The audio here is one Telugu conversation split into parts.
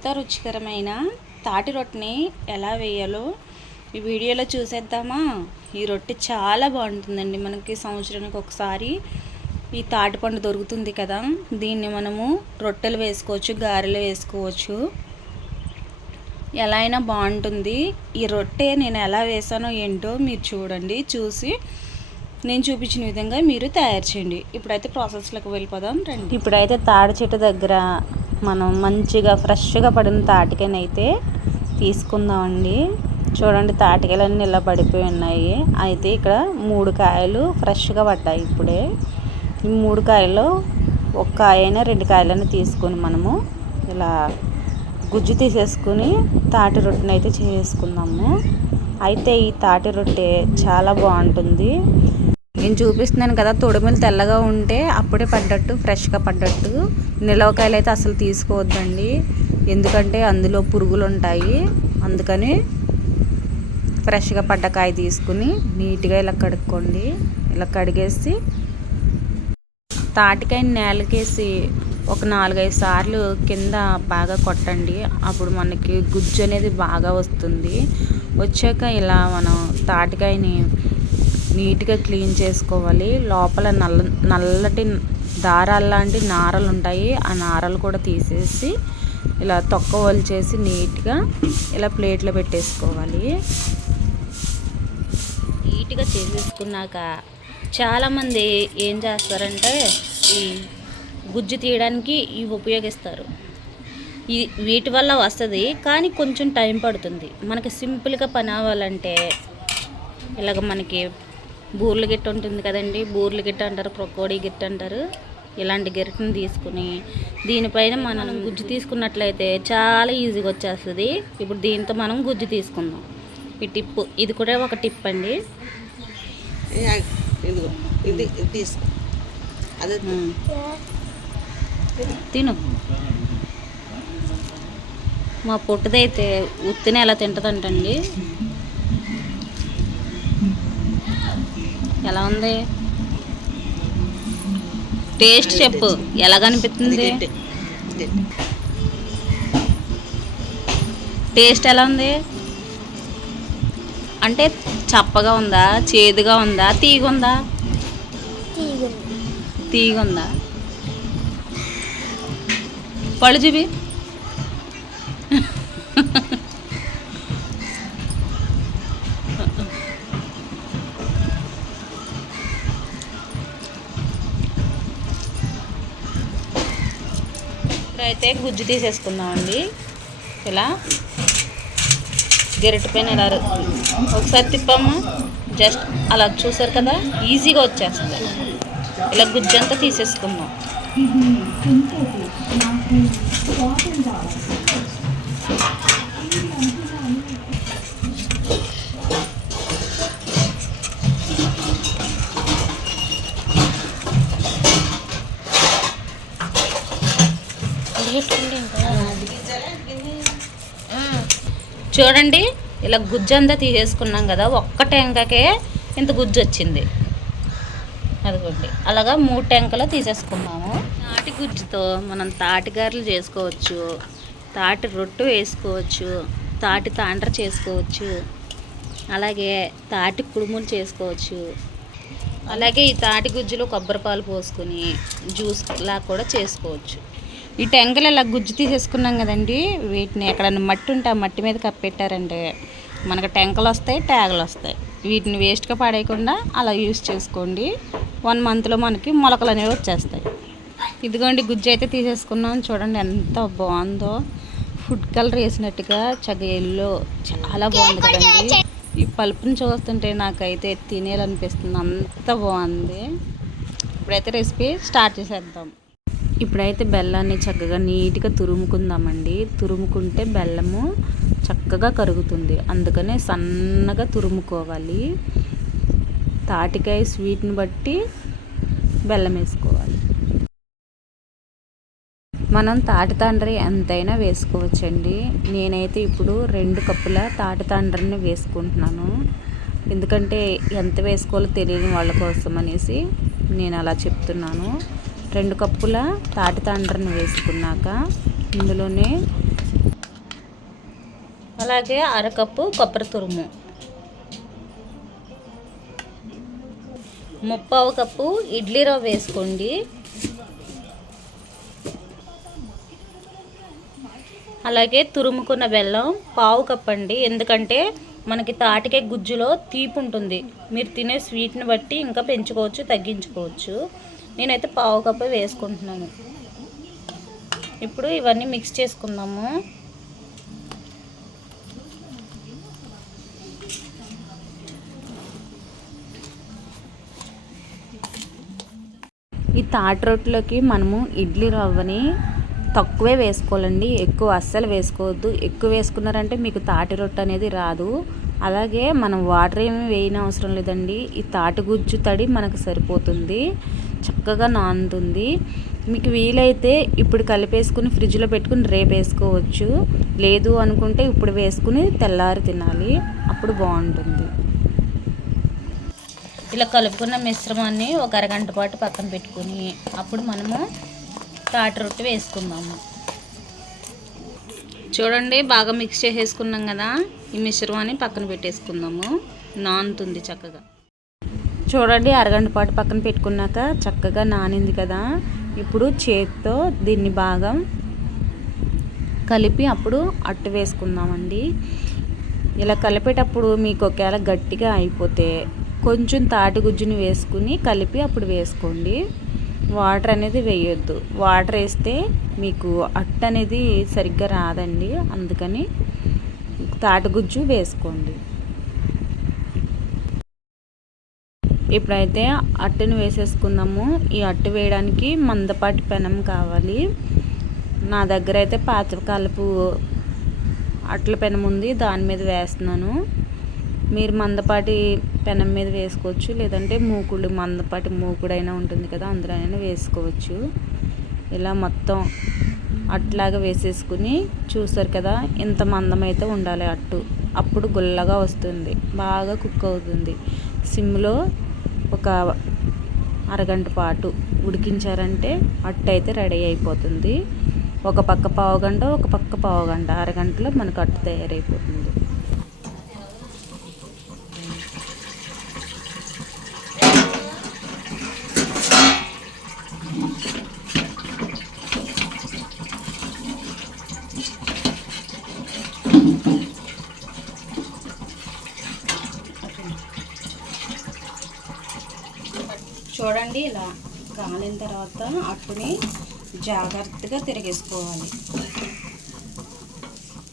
ఎంతో రుచికరమైన తాటి రొట్టెని ఎలా వేయాలో ఈ వీడియోలో చూసేద్దామా. ఈ రొట్టె చాలా బాగుంటుందండి. మనకి సంవత్సరానికి ఒకసారి ఈ తాటిపండు దొరుకుతుంది కదా, దీన్ని మనము రొట్టెలు వేసుకోవచ్చు, గారెలు వేసుకోవచ్చు, ఎలా అయినా బాగుంటుంది. ఈ రొట్టె నేను ఎలా వేసానో ఏంటో మీరు చూడండి. చూసి నేను చూపించిన విధంగా మీరు తయారు చేయండి. ఇప్పుడైతే ప్రాసెస్లోకి వెళ్ళిపోదాం రండి. ఇప్పుడైతే తాడి చెట్టు దగ్గర మనం మంచిగా ఫ్రెష్గా పడిన తాటికాయనైతే తీసుకుందామండి. చూడండి, తాటికాయలన్నీ ఇలా పడిపోయి ఉన్నాయి. అయితే ఇక్కడ 3 కాయలు ఫ్రెష్గా పడ్డాయి. ఇప్పుడే ఈ 3 కాయలు ఒక కాయైనా 2 కాయలైనా తీసుకొని మనము ఇలా గుజ్జు తీసేసుకుని తాటి రొట్టెని అయితే చేసుకుందాము. అయితే ఈ తాటి రొట్టె చాలా బాగుంటుంది. నేను చూపిస్తున్నాను కదా, తొడిమలు తెల్లగా ఉంటే అప్పుడే పడ్డట్టు, ఫ్రెష్గా పడ్డట్టు. నిలవకాయలు అయితే అసలు తీసుకోవద్దండి, ఎందుకంటే అందులో పురుగులు ఉంటాయి. అందుకని ఫ్రెష్గా పడ్డ కాయ తీసుకుని నీట్గా ఇలా కడుక్కోండి. ఇలా కడిగేసి తాటికాయని నేలకేసి ఒక 4-5 సార్లు కింద బాగా కొట్టండి. అప్పుడు మనకి గుజ్జు అనేది బాగా వస్తుంది. వచ్చాక ఇలా మనం తాటికాయని నీట్గా క్లీన్ చేసుకోవాలి. లోపల నల్లటి దారాలు లాంటి నారలు ఉంటాయి. ఆ నారలు కూడా తీసేసి ఇలా తొక్క వలిచేసి నీట్గా ఇలా ప్లేట్లో పెట్టేసుకోవాలి. నీట్గా చేసేసుకున్నాక చాలామంది ఏం చేస్తారంటే ఈ గుజ్జు తీయడానికి ఇవి ఉపయోగిస్తారు. వీటి వల్ల వస్తుంది, కానీ కొంచెం టైం పడుతుంది. మనకి సింపుల్గా పని అవ్వాలంటే ఇలాగ మనకి బూర్లు గిట్ట ఉంటుంది కదండి, బూర్లు గిట్ట అంటారు, ప్రొకోడి గిట్ట అంటారు. ఇలాంటి గిట్టని తీసుకుని దీనిపైన మనం గుజ్జు తీసుకున్నట్లయితే చాలా ఈజీగా వచ్చేస్తుంది. ఇప్పుడు దీంతో మనం గుజ్జు తీసుకుందాం. ఈ టిప్పు, ఇది కూడా ఒక టిప్ అండి. తిను. మా పొట్టుదైతే ఉత్తిని ఎలా తింటుందంటండి. ఎలా ఉంది టేస్ట్ చెప్పు, ఎలా కనిపిస్తుంది? టేస్ట్ ఎలా ఉంది అంటే చప్పగా ఉందా, చేదుగా ఉందా, తీగుందా? తీగుందా? పళ్ళు చూపి. అయితే గుజ్జు తీసేసుకుందామండి. ఇలా గరిటె పైన ఇలా ఒకసారి తిప్పాము, జస్ట్ అలా చూసారు కదా, ఈజీగా వచ్చేస్తుంది. ఇలా గుజ్జు అంతా తీసేసుకుందాం. చూడండి, ఇలా గుజ్జు అంతా తీసేసుకున్నాం కదా, ఒక్క టెంకకే ఇంత గుజ్జు వచ్చింది. అదిగోండి, అలాగా 3 టెంకలు తీసేసుకున్నాము. తాటి గుజ్జుతో మనం తాటి గారెలు చేసుకోవచ్చు, తాటి రొట్టె వేసుకోవచ్చు, తాటి తాండ్ర చేసుకోవచ్చు, అలాగే తాటి కుడుములు చేసుకోవచ్చు. అలాగే ఈ తాటి గుజ్జులో కొబ్బరి పాలు పోసుకొని జ్యూస్ లా కూడా చేసుకోవచ్చు. ఈ టెంకలు ఇలా గుజ్జు తీసేసుకున్నాం కదండి, వీటిని ఎక్కడన్నా మట్టి ఉంటే ఆ మట్టి మీద కప్పెట్టారంటే మనకు టెంకలు వస్తాయి, ట్యాగులు వస్తాయి. వీటిని వేస్ట్గా పడేయకుండా అలా యూస్ చేసుకోండి. 1 మంత్లో మనకి మొలకలు అనేవి వచ్చేస్తాయి. ఇదిగోండి, గుజ్జు అయితే తీసేసుకున్నాం. చూడండి ఎంత బాగుందో, ఫుడ్ కలర్ వేసినట్టుగా చక్కగా ఎల్లో, చాలా బాగుంది కదండి. ఈ పలుపుని చూస్తుంటే నాకైతే తినేయాలనిపిస్తుంది, అంత బాగుంది. ఇప్పుడైతే రెసిపీ స్టార్ట్ చేసేద్దాం. ఇప్పుడైతే బెల్లాన్ని చక్కగా నీట్గా తురుముకుందామండి. తురుముకుంటే బెల్లము చక్కగా కరుగుతుంది, అందుకనే సన్నగా తురుముకోవాలి. తాటికాయ స్వీట్ని బట్టి బెల్లం వేసుకోవాలి. మనం తాటి తండ్రి ఎంతైనా వేసుకోవచ్చండి. నేనైతే ఇప్పుడు 2 కప్పుల తాటి తండ్రిని వేసుకుంటున్నాను, ఎందుకంటే ఎంత వేసుకోవాలో తెలియని వాళ్ళ కోసం అనేసి నేను అలా చెప్తున్నాను. 2 కప్పుల తాటి తండ్రిని వేసుకున్నాక ఇందులోనే అలాగే అరకప్పు కొబ్బరి తురుము, 1/4 కప్పు ఇడ్లీ రవ్వ వేసుకోండి. అలాగే తురుముకున్న బెల్లం 1/2 కప్పు అండి, ఎందుకంటే మనకి తాటికాయ గుజ్జులో తీపి ఉంటుంది. మీరు తినే స్వీట్ని బట్టి ఇంకా పెంచుకోవచ్చు, తగ్గించుకోవచ్చు. నేనైతే 1/2 కప్పు వేసుకుంటున్నాను. ఇప్పుడు ఇవన్నీ మిక్స్ చేసుకుందాము. ఈ తాటి రొట్టెలోకి మనము ఇడ్లీ రవ్వని తక్కువే వేసుకోవాలండి, ఎక్కువ అస్సలు వేసుకోవద్దు. ఎక్కువ వేసుకున్నారంటే మీకు తాటి రొట్టె అనేది రాదు. అలాగే మనం వాటర్ ఏమి వేయని అవసరం లేదండి. ఈ తాటి గుజ్జు తడి మనకు సరిపోతుంది, చక్కగా నానుతుంది. మీకు వీలైతే ఇప్పుడు కలిపేసుకుని ఫ్రిడ్జ్లో పెట్టుకుని రేపు వేసుకోవచ్చు. లేదు అనుకుంటే ఇప్పుడు వేసుకుని తెల్లారి తినాలి, అప్పుడు బాగుంటుంది. ఇలా కలుపుకున్న మిశ్రమాన్ని ఒక అరగంట పాటు పక్కన పెట్టుకుని అప్పుడు మనము తాటి రొట్టె వేసుకుందాము. చూడండి, బాగా మిక్స్ చేసేసుకున్నాం కదా. ఈ మిశ్రమాన్ని పక్కన పెట్టేసుకుందాము, నానుతుంది చక్కగా. చూడండి, అరగంట పాటు పక్కన పెట్టుకున్నాక చక్కగా నానింది కదా. ఇప్పుడు చేతితో దీన్ని బాగా కలిపి అప్పుడు అట్టు వేసుకుందామండి. ఇలా కలిపేటప్పుడు మీకు ఒకవేళ గట్టిగా అయిపోతే కొంచెం తాటి గుజ్జుని వేసుకుని కలిపి అప్పుడు వేసుకోండి. వాటర్ అనేది వేయొద్దు. వాటర్ వేస్తే మీకు అట్టు అనేది సరిగ్గా రాదండి, అందుకని తాటి గుజ్జు వేసుకోండి. ఇప్పుడైతే అట్టును వేసేసుకుందాము. ఈ అట్టు వేయడానికి మందపాటి పెనం కావాలి. నా దగ్గర అయితే పాతకాలపు అట్ల పెనం ఉంది, దాని మీద వేస్తున్నాను. మీరు మందపాటి పెనం మీద వేసుకోవచ్చు, లేదంటే మూకుడు, మందపాటి మూకుడైనా ఉంటుంది కదా, అందులోనైనా వేసుకోవచ్చు. ఇలా మొత్తం అట్లాగా వేసేసుకుని చూసారు కదా, ఇంత మందమైతే ఉండాలి అట్టు, అప్పుడు గుల్లగా వస్తుంది, బాగా కుక్ అవుతుంది. సిమ్లో ఒక అరగంట పాటు ఉడికించారంటే అట్టు అయితే రెడీ అయిపోతుంది. ఒక పక్క పావుగంట, ఒక పక్క పావుగంట, అరగంటలో మనకు అట్టు తయారైపోతుంది. చూడండి, ఇలా కాలిన తర్వాత అట్టుని జాగ్రత్తగా తిరిగేసుకోవాలి.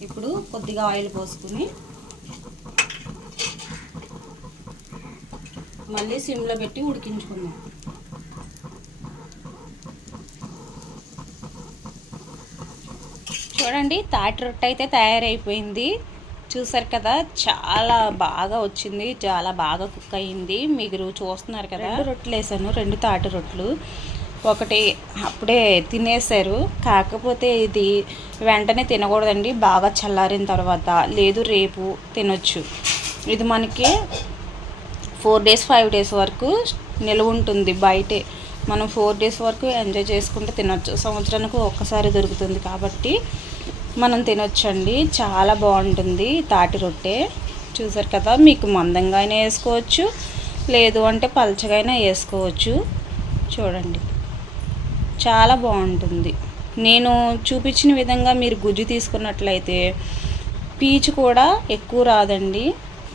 ఇప్పుడు కొద్దిగా ఆయిల్ పోసుకుని మళ్ళీ సిమ్లో పెట్టి ఉడికించుకుందాం. చూడండి, తాటి రొట్టె అయితే తయారైపోయింది. చూసారు కదా, చాలా బాగా వచ్చింది, చాలా బాగా కుక్ అయ్యింది. మీరు చూస్తున్నారు కదా, 2 రొట్టెలు వేసాను, 2 తాటి రొట్టెలు. ఒకటి అప్పుడే తినేసారు, కాకపోతే ఇది వెంటనే తినకూడదండి, బాగా చల్లారిన తర్వాత, లేదు రేపు తినొచ్చు. ఇది మనకి 4 days 5 days వరకు నిల్వ ఉంటుంది బయటే. మనం 4 days వరకు ఎంజాయ్ చేసుకుంటే తినొచ్చు. సంవత్సరానికి ఒక్కసారి దొరుకుతుంది కాబట్టి మనం తినొచ్చండి, చాలా బాగుంటుంది తాటి రొట్టె. చూసారు కదా, మీకు మందంగా అయినా వేసుకోవచ్చు, లేదు అంటే పలచగా అయినా వేసుకోవచ్చు. చూడండి, చాలా బాగుంటుంది. నేను చూపించిన విధంగా మీరు గుజ్జు తీసుకున్నట్లయితే పీచు కూడా ఎక్కువ రాదండి.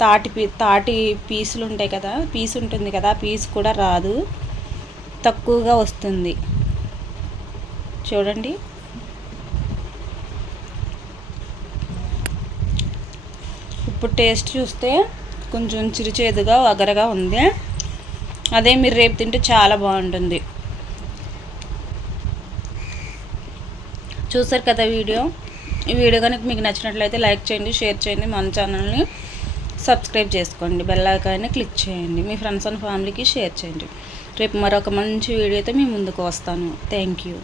తాటి పీసులు ఉంటాయి కదా, పీసు ఉంటుంది కదా, పీసు కూడా రాదు, తక్కువగా వస్తుంది. చూడండి, ఇప్పుడు టేస్ట్ చూస్తే కొంచెం చిరుచేదుగా వగరగా ఉంది. అదే మీరు రేపు తింటే చాలా బాగుంటుంది. చూసారు కదా ఈ వీడియో కనుక మీకు నచ్చినట్లయితే లైక్ చేయండి, షేర్ చేయండి, మన ఛానల్ని సబ్స్క్రైబ్ చేసుకోండి, బెల్ ఐకాన్ని క్లిక్ చేయండి, మీ ఫ్రెండ్స్ అండ్ ఫ్యామిలీకి షేర్ చేయండి. రేపు మరొక మంచి వీడియోతో మీ ముందుకు వస్తాను. Thank you.